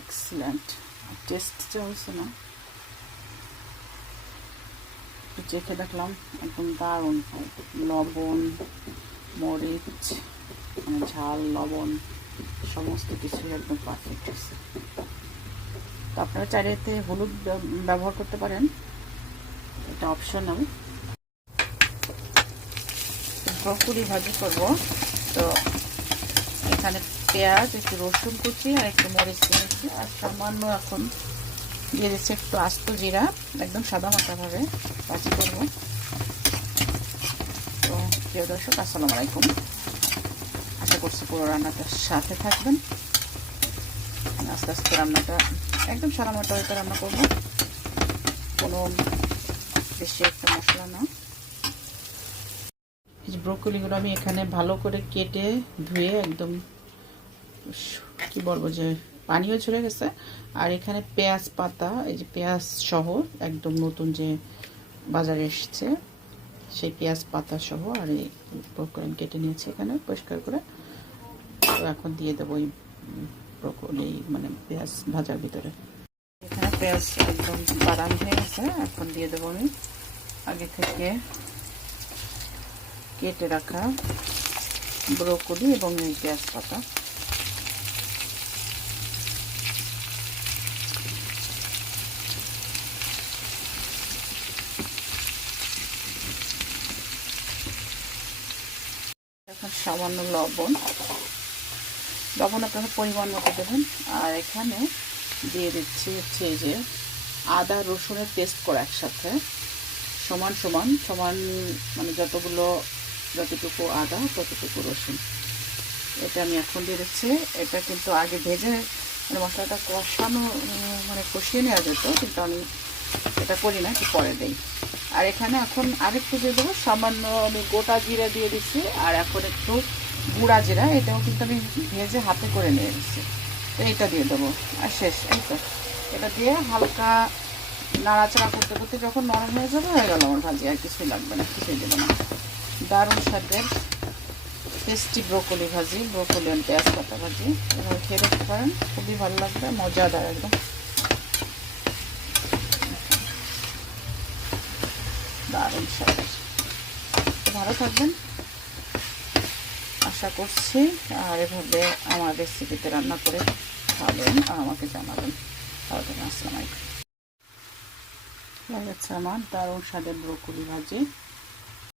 Excellent. Test যা হয়েছে না, চেখে দেখলাম, একদম দারুণ। লবণ, মরিচ, মানে ঝাল, লবণ সমস্ত কিছু একদম পারফেক্ট হয়েছে। তো আপনারা চাইলে হলুদ ব্যবহার করতে পারেন, এটা অপশনাল। ব্রকলি ভাজি করব, তো এখানে পেঁয়াজ, একটু রসুন কুচি আর একটু মরিচ নিয়েছি, আর সামান্য এখন দিয়ে দিচ্ছি একটু আস্ত জিরা, একদম সাদা মাটাভাবে ভাজি করব। তো প্রিয় দর্শক, আসসালামু আলাইকুম। আশা করছি পুরো রান্নাটার সাথে থাকবেন। আস্তে আস্তে রান্নাটা একদম সাদা মাটা হয়তো রান্না করব, কোনো বেশি একটা মশলা না। এই ব্রোকলিগুলো আমি এখানে ভালো করে কেটে ধুয়ে একদম কি বলবো যে পানিও ঝরে গেছে। আর এখানে পেঁয়াজ পাতা, এই যে পেঁয়াজ সহ একদম নতুন যে বাজারে এসেছে সেই পেঁয়াজ পাতা সহ, আর এই ব্রোকলি কেটে নিয়েছি এখানে পরিষ্কার করে। তো এখন দিয়ে দেবো এই ব্রোকলি, মানে পেঁয়াজ ভাজার ভিতরে। এখানে পেঁয়াজ একদম বাদাম হয়ে গেছে, এখন দিয়ে দেবো আমি আগে থেকে কেটে রাখা ব্রোকলি এবং এই পেঁয়াজ পাতা। এখন সামান্য লবণ আপনারা পরিমাণ মতো দেবেন। আর এখানে দিয়ে দিচ্ছি হচ্ছে এই যে আদা রসুনের পেস্ট করা একসাথে সমান সমান সমান, মানে যতটুকু আদা ততটুকু রসুন, এটা আমি এখন দিয়ে দিচ্ছি। এটা কিন্তু আগে ভেজে মানে মশলাটা কষানো, মানে কষিয়ে নেওয়া যেত, কিন্তু আমি এটা করি না, একটু পরে দিই। আর এখানে এখন আরেকটু দিয়ে দেবো, সামান্য আমি গোটা জিরা দিয়ে দিচ্ছি, আর এখন একটু গুঁড়া জিরা, এটাও কিন্তু আমি ভেজে হাতে করে নিয়ে এসেছি, তো এইটা দিয়ে দেবো। আর শেষ, এই তো এটা দিয়ে হালকা নাড়াচাড়া করতে করতে যখন নরম হয়ে যাবে, হয়ে গেল আমার ভাজি, আর কিছুই লাগবে না, কিছুই দেবো না। দারুণ স্বাদের টেস্টি ব্রোকলি ভাজি, ব্রোকলি আর পেঁয়াজ পাতা ভাজি, এভাবে খেয়ে দেখতে পারেন, খুবই ভালো লাগবে, মজাদার একদম, দারুণ স্বাদের। ভালো থাকবেন আশা করছি, আর এভাবে আমার রেসিপিতে রান্না করে খাবেন আর আমাকে জানাবেন। ভালো থাকবেন, আসসালামু আলাইকুম। হয়ে যাচ্ছে আমার দারুণ স্বাদের ব্রোকলি ভাজি।